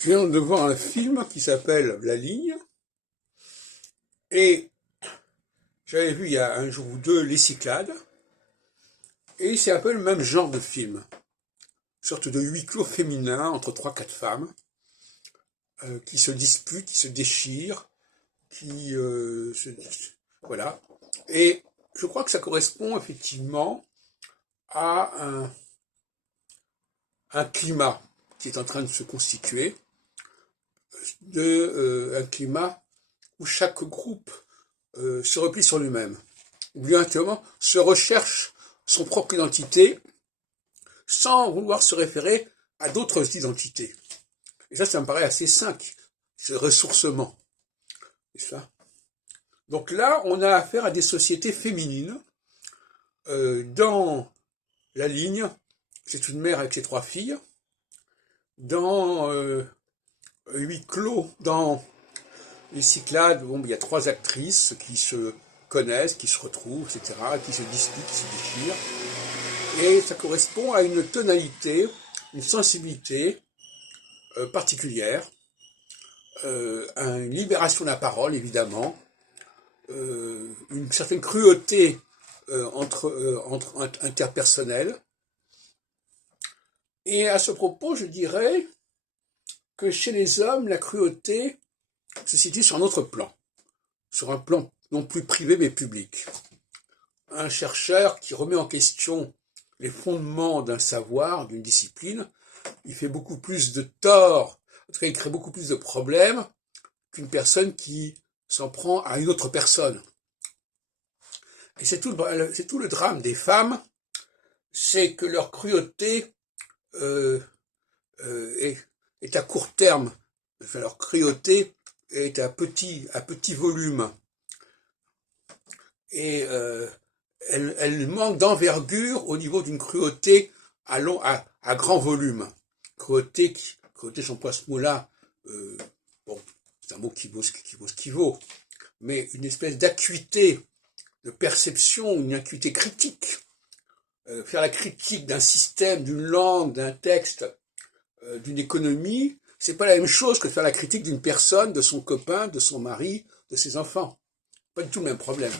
Je viens de voir un film qui s'appelle La Ligne, et j'avais vu il y a un jour ou deux Les Cyclades, et c'est un peu le même genre de film. Une sorte de huis clos féminin entre trois, quatre femmes, qui se disputent, qui se déchirent, qui voilà. Et je crois que ça correspond effectivement à un climat qui est en train de se constituer, un climat où chaque groupe se replie sur lui-même, ou bien actuellement se recherche son propre identité sans vouloir se référer à d'autres identités. Et ça me paraît assez sain, ce ressourcement. C'est ça. Donc là, on a affaire à des sociétés féminines. Dans La Ligne, c'est une mère avec ses trois filles. Dans Huis clos, dans Les Cyclades, bon, il y a trois actrices qui se connaissent, qui se retrouvent, etc., qui se disputent, qui se déchirent. Et ça correspond à une tonalité, une sensibilité particulière, à une libération de la parole, évidemment, une certaine cruauté entre interpersonnelles. Et à ce propos, je dirais que chez les hommes, la cruauté se situe sur un autre plan, sur un plan non plus privé mais public. Un chercheur qui remet en question les fondements d'un savoir, d'une discipline, il fait beaucoup plus de tort, en tout cas il crée beaucoup plus de problèmes qu'une personne qui s'en prend à une autre personne. Et c'est tout le drame des femmes, c'est que leur cruauté est à court terme, enfin, leur cruauté est à petit volume. Et elle manque d'envergure au niveau d'une cruauté à grand volume. Cruauté, j'emploie ce mot-là, bon, c'est un mot qui vaut ce qu'il vaut, mais une espèce d'acuité de perception, une acuité critique. Faire la critique d'un système, d'une langue, d'un texte, d'une économie, c'est pas la même chose que de faire la critique d'une personne, de son copain, de son mari, de ses enfants. Pas du tout le même problème.